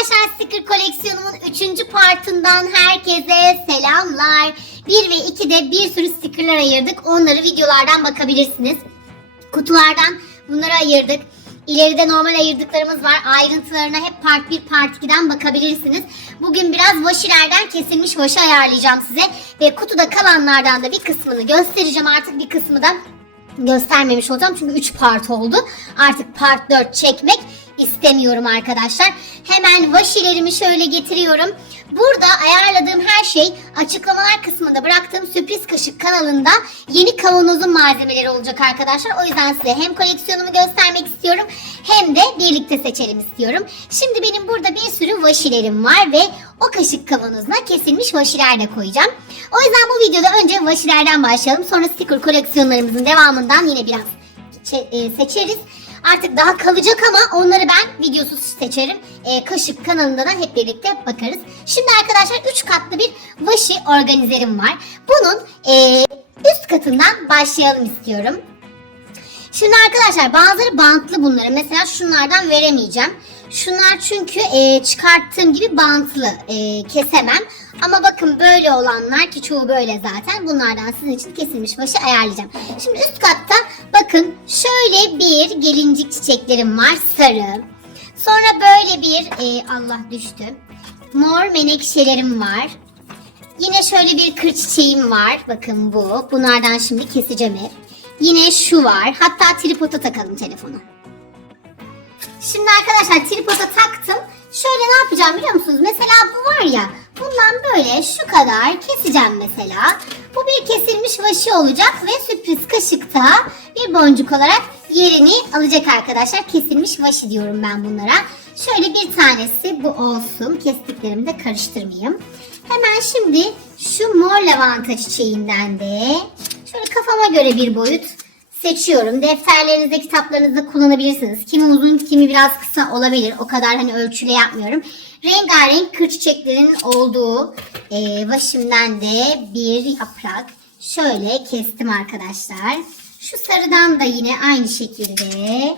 Arkadaşlar sticker koleksiyonumun 3. partından herkese selamlar. 1 ve 2'de bir sürü stickerlar ayırdık. Onları videolardan bakabilirsiniz. Kutulardan bunları ayırdık. İleride normal ayırdıklarımız var. Ayrıntılarına hep part 1 part 2'den bakabilirsiniz. Bugün biraz vaşilerden kesilmiş vaşı ayarlayacağım size. Ve kutuda kalanlardan da bir kısmını göstereceğim. Artık bir kısmı da göstermemiş olacağım. Çünkü 3 part oldu. Artık part 4 çekmek istemiyorum arkadaşlar. Hemen vaşilerimi şöyle getiriyorum. Burada ayarladığım her şey açıklamalar kısmında bıraktığım sürpriz kaşık kanalında yeni kavanozun malzemeleri olacak arkadaşlar. O yüzden size hem koleksiyonumu göstermek istiyorum hem de birlikte seçelim istiyorum. Şimdi benim burada bir sürü vaşilerim var ve o kaşık kavanozuna kesilmiş vaşiler de koyacağım. O yüzden bu videoda önce vaşilerden başlayalım. Sonra sticker koleksiyonlarımızın devamından yine biraz e, seçeriz. Artık daha kalacak ama onları ben videosuz seçerim. E, kaşık kanalında da hep birlikte bakarız. Şimdi arkadaşlar 3 katlı bir vaşi organizerim var. Bunun e, üst katından başlayalım istiyorum. Şimdi arkadaşlar bazıları bantlı bunları. Mesela şunlardan veremeyeceğim. Şunlar çünkü e, çıkarttığım gibi bantlı e, kesemem. Ama bakın böyle olanlar ki çoğu böyle zaten. Bunlardan sizin için kesilmiş başı ayarlayacağım. Şimdi üst katta bakın şöyle bir gelincik çiçeklerim var sarı. Sonra böyle bir e, Allah düştü. Mor menekşelerim var. Yine şöyle bir kır çiçeğim var. Bakın bu. Bunlardan şimdi keseceğim. Yine şu var. Hatta tripoda takalım telefonu. Şimdi arkadaşlar tripoda taktım. Şöyle ne yapacağım biliyor musunuz? Mesela bu var ya. Bundan böyle şu kadar keseceğim mesela. Bu bir kesilmiş vaşı olacak ve sürpriz kaşıkta bir boncuk olarak yerini alacak arkadaşlar. Kesilmiş vaşı diyorum ben bunlara. Şöyle bir tanesi bu olsun. Kestiklerimi de karıştırmayayım. Hemen şimdi şu mor lavanta çiçeğinden de şöyle kafama göre bir boyut seçiyorum. Defterlerinizde, kitaplarınızda kullanabilirsiniz. Kimi uzun, kimi biraz kısa olabilir. O kadar hani ölçüle yapmıyorum. Rengarenk kır çiçeklerinin olduğu e, başımdan de bir yaprak. Şöyle kestim arkadaşlar. Şu sarıdan da yine aynı şekilde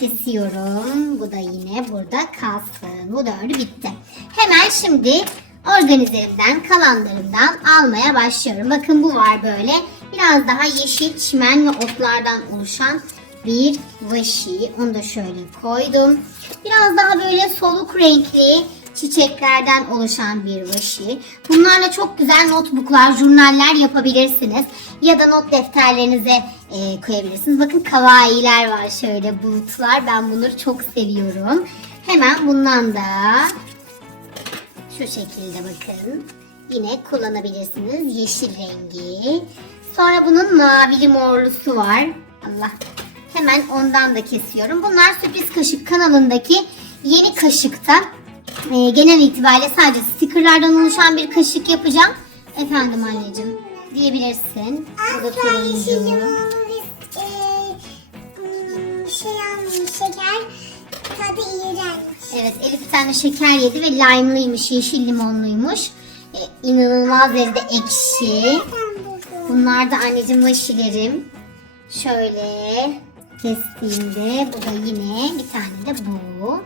kesiyorum. Bu da yine burada kalsın. Bu dördü bitti. Hemen şimdi organizerimden kalanlarından almaya başlıyorum. Bakın bu var böyle. Biraz daha yeşil çimen ve otlardan oluşan bir vaşi. Onu da şöyle koydum. Biraz daha böyle soluk renkli çiçeklerden oluşan bir vaşi. Bunlarla çok güzel notebooklar, jurnaller yapabilirsiniz. Ya da not defterlerinize e, koyabilirsiniz. Bakın kavailer var şöyle bulutlar. Ben bunları çok seviyorum. Hemen bundan da şu şekilde bakın. Yine kullanabilirsiniz. Yeşil rengi. Sonra bunun mavili morlusu var. Allah. Hemen ondan da kesiyorum. Bunlar sürpriz kaşık kanalındaki yeni kaşıkta. e, genel itibariyle sadece stickerlardan oluşan bir kaşık yapacağım. Efendim anneciğim diyebilirsin. Bu da turuncu. şey almış şeker tadı iğrenç. Evet Elif bir tane şeker yedi ve lime'lıymış, yeşil limonluymuş. E, inanılmaz derecede ekşi. Bunlar da anneciğim vaşilerim. Şöyle kestiğimde bu da yine bir tane de bu.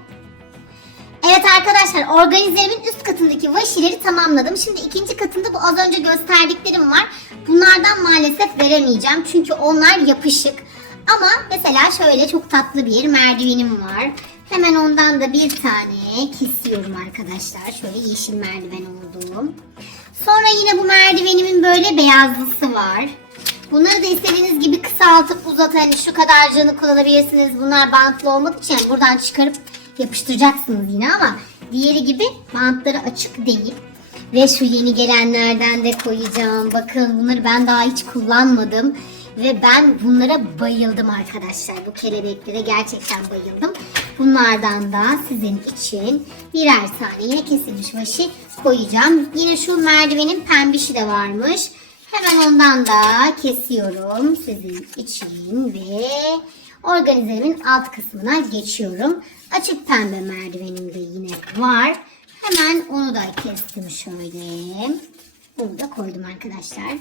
Evet arkadaşlar organizerimin üst katındaki vaşileri tamamladım. Şimdi ikinci katında bu az önce gösterdiklerim var. Bunlardan maalesef veremeyeceğim. Çünkü onlar yapışık. Ama mesela şöyle çok tatlı bir merdivenim var. Hemen ondan da bir tane kesiyorum arkadaşlar. Şöyle yeşil merdiven olduğum. Sonra yine bu merdivenimin böyle beyazlısı var. Bunları da istediğiniz gibi kısaltıp uzat hani şu kadarcığını kullanabilirsiniz. Bunlar bantlı olmadığı için buradan çıkarıp yapıştıracaksınız yine ama diğeri gibi bantları açık değil. Ve şu yeni gelenlerden de koyacağım. Bakın bunları ben daha hiç kullanmadım. Ve ben bunlara bayıldım arkadaşlar. Bu kelebeklere gerçekten bayıldım. Bunlardan da sizin için birer tane yine kesilmiş başı koyacağım. Yine şu merdivenin pembişi de varmış. Hemen ondan da kesiyorum sizin için ve organizerimin alt kısmına geçiyorum. Açık pembe merdivenim de yine var. Hemen onu da kestim şöyle. Bunu da koydum arkadaşlar.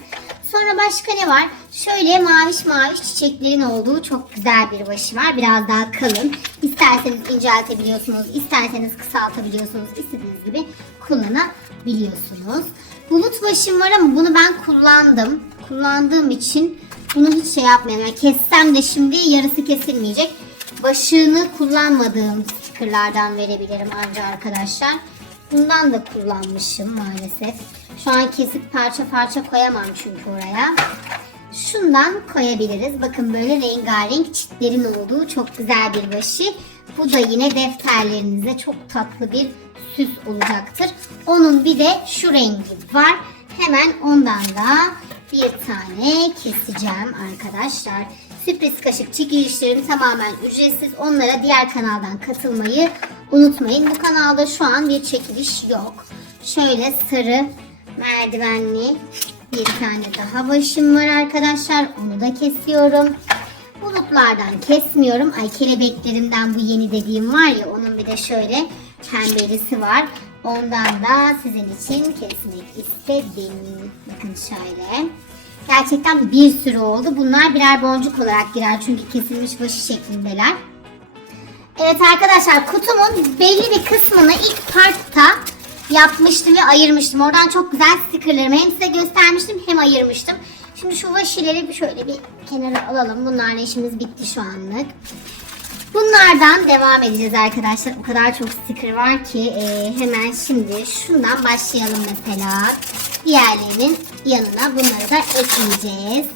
Sonra başka ne var? Şöyle maviş maviş çiçeklerin olduğu çok güzel bir başı var. Biraz daha kalın. İsterseniz inceltebiliyorsunuz, isterseniz kısaltabiliyorsunuz. istediğiniz gibi kullanabiliyorsunuz. Bulut başım var ama bunu ben kullandım. Kullandığım için bunu hiç şey yapmayalım. Yani kessem de şimdi yarısı kesilmeyecek. Başını kullanmadığım stickerlardan verebilirim anca arkadaşlar. Bundan da kullanmışım maalesef. Şu an kesip parça parça koyamam çünkü oraya. Şundan koyabiliriz. Bakın böyle rengarenk çitlerin olduğu çok güzel bir başı. Bu da yine defterlerinize çok tatlı bir süs olacaktır. Onun bir de şu rengi var. Hemen ondan da bir tane keseceğim arkadaşlar. Sürpriz kaşıkçı girişlerim tamamen ücretsiz. Onlara diğer kanaldan katılmayı unutmayın. Bu kanalda şu an bir çekiliş yok. Şöyle sarı merdivenli bir tane daha başım var arkadaşlar. Onu da kesiyorum. Bulutlardan kesmiyorum. Ay kelebeklerimden bu yeni dediğim var ya onun bir de şöyle çemberisi var. Ondan da sizin için kesmek istedim. Bakın şöyle. Gerçekten bir sürü oldu. Bunlar birer boncuk olarak girer çünkü kesilmiş başı şeklindeler. Evet arkadaşlar kutumun belli bir kısmını ilk partta yapmıştım ve ayırmıştım. Oradan çok güzel stickerlarımı hem size göstermiştim hem ayırmıştım. Şimdi şu vaşileri bir şöyle bir kenara alalım. Bunlarla işimiz bitti şu anlık. Bunlardan devam edeceğiz arkadaşlar. O kadar çok sticker var ki e, hemen şimdi şundan başlayalım mesela. Diğerlerinin yanına bunları da ekleyeceğiz.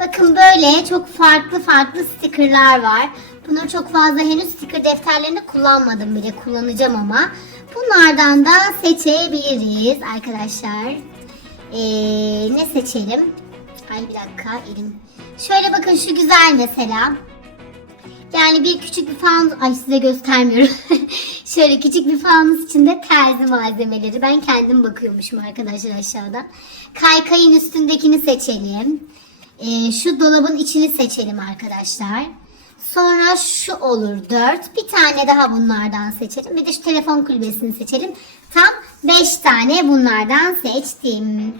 Bakın böyle çok farklı farklı stickerlar var. Bunları çok fazla henüz sticker defterlerinde kullanmadım bile. Kullanacağım ama. Bunlardan da seçebiliriz arkadaşlar. Ee, ne seçelim? Ay bir dakika elim. Şöyle bakın şu güzel mesela. Yani bir küçük bir fanus, ay size göstermiyorum. Şöyle küçük bir fanus içinde terzi malzemeleri. Ben kendim bakıyormuşum arkadaşlar aşağıdan. Kaykayın üstündekini seçelim. Ee, şu dolabın içini seçelim arkadaşlar. Sonra şu olur 4. Bir tane daha bunlardan seçelim. Bir de şu telefon kulübesini seçelim. Tam 5 tane bunlardan seçtim.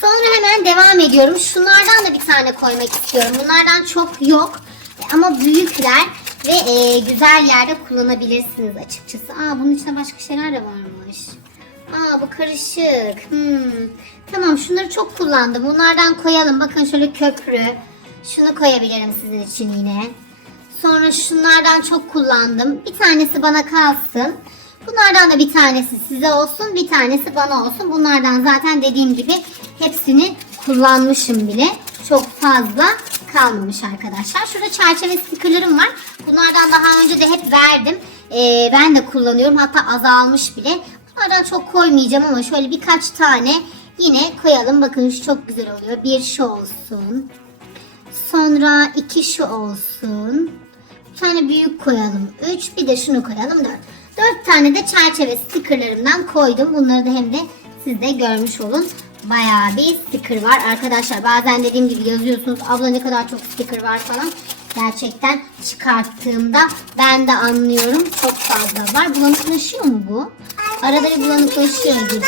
Sonra hemen devam ediyorum. Şunlardan da bir tane koymak istiyorum. Bunlardan çok yok. Ama büyükler ve e, güzel yerde kullanabilirsiniz açıkçası. Aa bunun içinde başka şeyler de varmış. Aa bu karışık. Hmm. Tamam şunları çok kullandım. Bunlardan koyalım. Bakın şöyle köprü. Şunu koyabilirim sizin için yine. Sonra şunlardan çok kullandım. Bir tanesi bana kalsın. Bunlardan da bir tanesi size olsun. Bir tanesi bana olsun. Bunlardan zaten dediğim gibi hepsini kullanmışım bile. Çok fazla kalmamış arkadaşlar. Şurada çerçeve stickerlarım var. Bunlardan daha önce de hep verdim. Ee, ben de kullanıyorum. Hatta azalmış bile. Bunlardan çok koymayacağım ama şöyle birkaç tane yine koyalım. Bakın şu çok güzel oluyor. Bir şu olsun. Sonra iki şu olsun. Bir tane büyük koyalım. Üç bir de şunu koyalım. Dört. Dört tane de çerçeve stickerlarımdan koydum. Bunları da hem de siz de görmüş olun. Bayağı bir sticker var. Arkadaşlar bazen dediğim gibi yazıyorsunuz. Abla ne kadar çok sticker var falan. Gerçekten çıkarttığımda ben de anlıyorum. Çok fazla var. Bulanıklaşıyor mu bu? Arada bir bulanıklaşıyor gibi.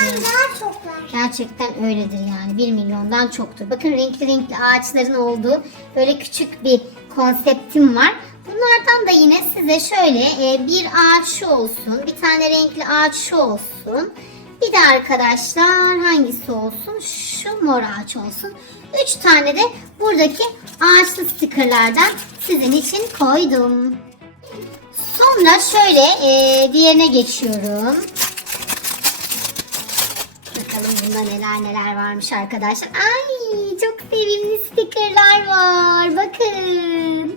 Gerçekten öyledir yani. 1 milyondan çoktur. Bakın renkli renkli ağaçların olduğu böyle küçük bir konseptim var. Bunlardan da yine size şöyle e, bir ağaç şu olsun. Bir tane renkli ağaç şu olsun. Bir de arkadaşlar hangisi olsun? Şu mor ağaç olsun. 3 tane de buradaki ağaçlı stickerlardan sizin için koydum. Sonra şöyle e, diğerine geçiyorum. Bakalım bunda neler neler varmış arkadaşlar. Ay çok sevimli stikerler var. Bakın.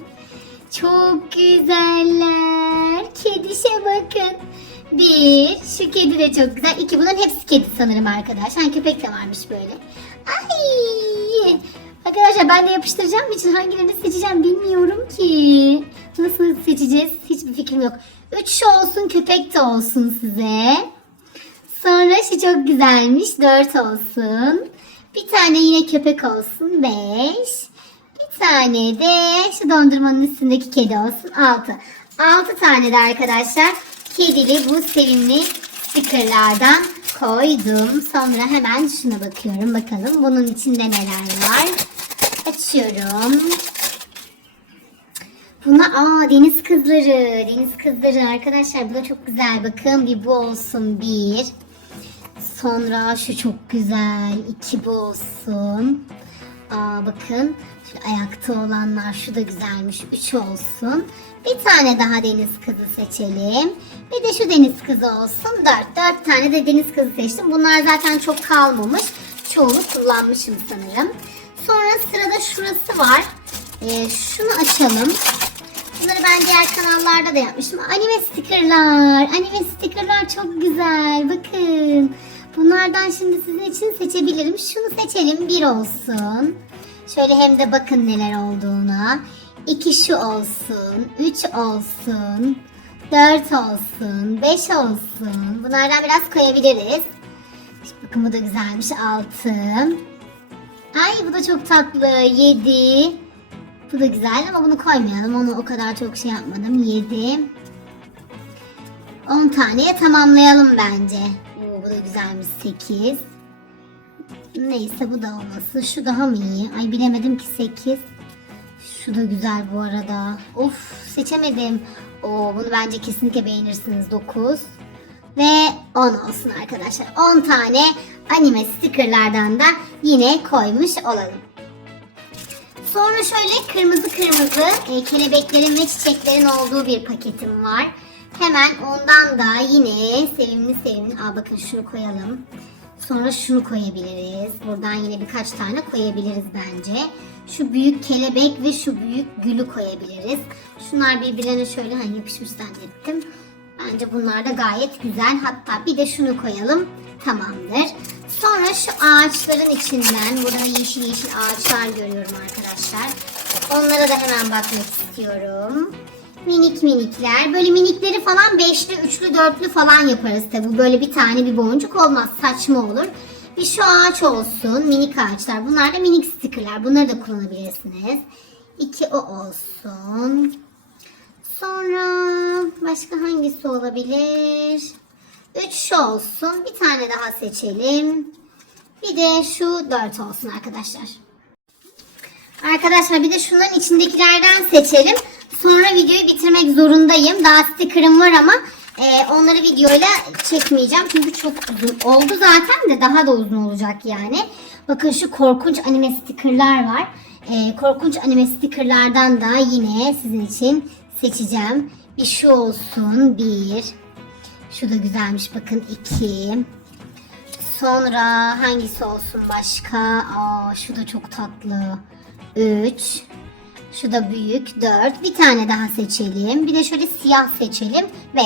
Çok güzeller. Kedişe bakın. Bir, şu kedi de çok güzel. İki, bunların hepsi kedi sanırım arkadaşlar. Ha, köpek de varmış böyle. Ay. Arkadaşlar ben de yapıştıracağım için hangilerini seçeceğim bilmiyorum ki. Nasıl seçeceğiz hiçbir fikrim yok. Üç olsun köpek de olsun size. Sonra şu çok güzelmiş. 4 olsun. Bir tane yine köpek olsun. 5. Bir tane de şu dondurmanın üstündeki kedi olsun. 6. 6 tane de arkadaşlar kedili bu sevimli stickerlardan koydum. Sonra hemen şuna bakıyorum. Bakalım bunun içinde neler var. Açıyorum. Buna aa deniz kızları. Deniz kızları arkadaşlar bu da çok güzel. Bakın bir bu olsun bir. Sonra şu çok güzel. iki bu olsun. Aa bakın ayakta olanlar şu da güzelmiş. Üç olsun. Bir tane daha deniz kızı seçelim. Bir de şu deniz kızı olsun. Dört. Dört tane de deniz kızı seçtim. Bunlar zaten çok kalmamış. Çoğunu kullanmışım sanırım. Sonra sırada şurası var. Ee, şunu açalım. Bunları ben diğer kanallarda da yapmıştım. Anime stickerlar. Anime stickerlar çok güzel. Bakın. Bunlardan şimdi sizin için seçebilirim. Şunu seçelim. Bir olsun. Şöyle hem de bakın neler olduğuna. İki şu olsun. Üç olsun. Dört olsun. Beş olsun. Bunlardan biraz koyabiliriz. İşte bakın bu da güzelmiş. Altı. Ay bu da çok tatlı. Yedi. Bu da güzel ama bunu koymayalım. Onu o kadar çok şey yapmadım. 7. 10 taneye tamamlayalım bence. Oo, bu da güzelmiş. 8. Neyse bu da olmasın. Şu daha mı iyi? Ay bilemedim ki 8. Şu da güzel bu arada. Of seçemedim. Oo, bunu bence kesinlikle beğenirsiniz. 9. Ve 10 olsun arkadaşlar. 10 tane anime stickerlardan da yine koymuş olalım. Sonra şöyle kırmızı kırmızı e, kelebeklerin ve çiçeklerin olduğu bir paketim var. Hemen ondan da yine sevimli sevimli. Aa bakın şunu koyalım. Sonra şunu koyabiliriz. Buradan yine birkaç tane koyabiliriz bence. Şu büyük kelebek ve şu büyük gülü koyabiliriz. Şunlar birbirlerine şöyle hani yapışmış zannettim. Bence bunlar da gayet güzel. Hatta bir de şunu koyalım. Tamamdır. Sonra şu ağaçların içinden, burada yeşil yeşil ağaçlar görüyorum arkadaşlar. Onlara da hemen bakmak istiyorum. Minik minikler. Böyle minikleri falan beşli, üçlü, dörtlü falan yaparız tabi. Böyle bir tane bir boncuk olmaz. Saçma olur. Bir şu ağaç olsun. Minik ağaçlar. Bunlar da minik stickerlar. Bunları da kullanabilirsiniz. İki o olsun. Sonra başka hangisi olabilir? Üç şu olsun. Bir tane daha seçelim. Bir de şu dört olsun arkadaşlar. Arkadaşlar bir de şunların içindekilerden seçelim. Sonra videoyu bitirmek zorundayım. Daha sticker'ım var ama e, onları videoyla çekmeyeceğim. Çünkü çok uzun oldu zaten de daha da uzun olacak yani. Bakın şu korkunç anime sticker'lar var. E, korkunç anime sticker'lardan da yine sizin için seçeceğim. Bir şu olsun. Bir. Şu da güzelmiş bakın. iki. Sonra hangisi olsun başka? Aa şu da çok tatlı. 3. Şu da büyük 4. Bir tane daha seçelim. Bir de şöyle siyah seçelim. 5.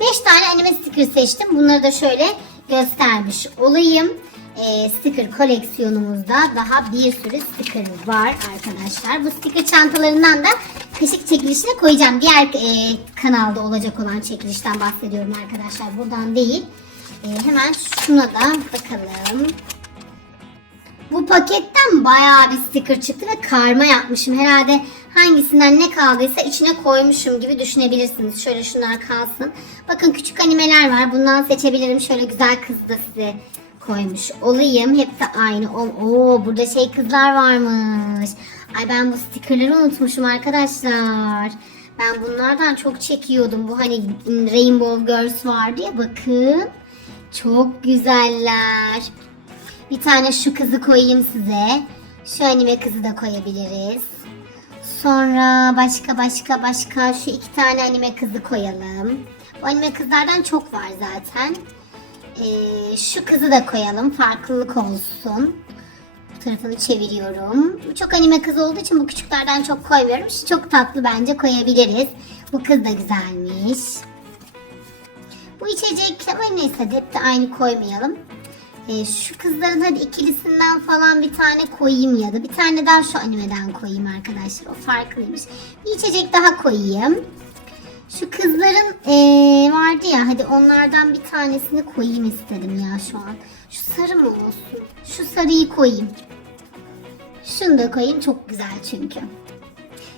5 tane anime sticker seçtim. Bunları da şöyle göstermiş olayım. Ee, sticker koleksiyonumuzda daha bir sürü sticker var arkadaşlar. Bu sticker çantalarından da kaşık çekilişine koyacağım. Diğer e, kanalda olacak olan çekilişten bahsediyorum arkadaşlar. Buradan değil. Ee, hemen şuna da bakalım. Bu paketten bayağı bir sticker çıktı ve karma yapmışım. Herhalde hangisinden ne kaldıysa içine koymuşum gibi düşünebilirsiniz. Şöyle şunlar kalsın. Bakın küçük animeler var. Bundan seçebilirim. Şöyle güzel kız da size koymuş olayım. Hepsi aynı. Oo burada şey kızlar varmış. Ay ben bu stickerları unutmuşum arkadaşlar. Ben bunlardan çok çekiyordum. Bu hani Rainbow Girls vardı ya bakın. Çok güzeller. Bir tane şu kızı koyayım size. Şu anime kızı da koyabiliriz. Sonra başka başka başka şu iki tane anime kızı koyalım. Bu anime kızlardan çok var zaten. Ee, şu kızı da koyalım. Farklılık olsun. Bu tarafını çeviriyorum. Bu çok anime kız olduğu için bu küçüklerden çok koymuyorum. Şu çok tatlı bence koyabiliriz. Bu kız da güzelmiş. Bu içecek ama neyse hep de aynı koymayalım. Ee, şu kızların hadi ikilisinden falan bir tane koyayım ya da bir tane daha şu animeden koyayım arkadaşlar. O farklıymış. Bir içecek daha koyayım. Şu kızların ee, vardı ya hadi onlardan bir tanesini koyayım istedim ya şu an. Şu sarı mı olsun? Şu sarıyı koyayım. Şunu da koyayım çok güzel çünkü.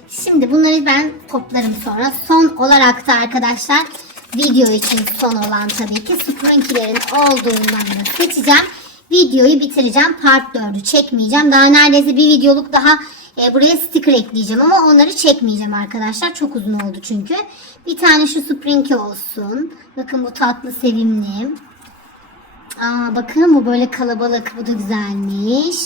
Şimdi bunları ben toplarım sonra. Son olarak da arkadaşlar video için son olan tabii ki Sprinky'lerin olduğundan da seçeceğim. Videoyu bitireceğim. Part 4'ü çekmeyeceğim. Daha neredeyse bir videoluk daha e, buraya sticker ekleyeceğim ama onları çekmeyeceğim arkadaşlar. Çok uzun oldu çünkü. Bir tane şu Sprinky olsun. Bakın bu tatlı sevimli. Aa, bakın bu böyle kalabalık. Bu da güzelmiş.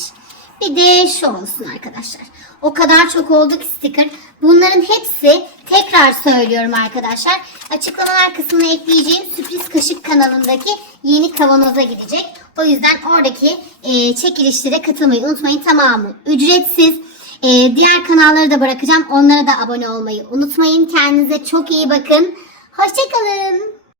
Bir de şu olsun arkadaşlar. O kadar çok oldu ki sticker. Bunların hepsi tekrar söylüyorum arkadaşlar. Açıklamalar kısmına ekleyeceğim sürpriz kaşık kanalındaki yeni kavanoza gidecek. O yüzden oradaki e, çekilişlere katılmayı unutmayın. Tamamı ücretsiz. E, diğer kanalları da bırakacağım. Onlara da abone olmayı unutmayın. Kendinize çok iyi bakın. Hoşçakalın.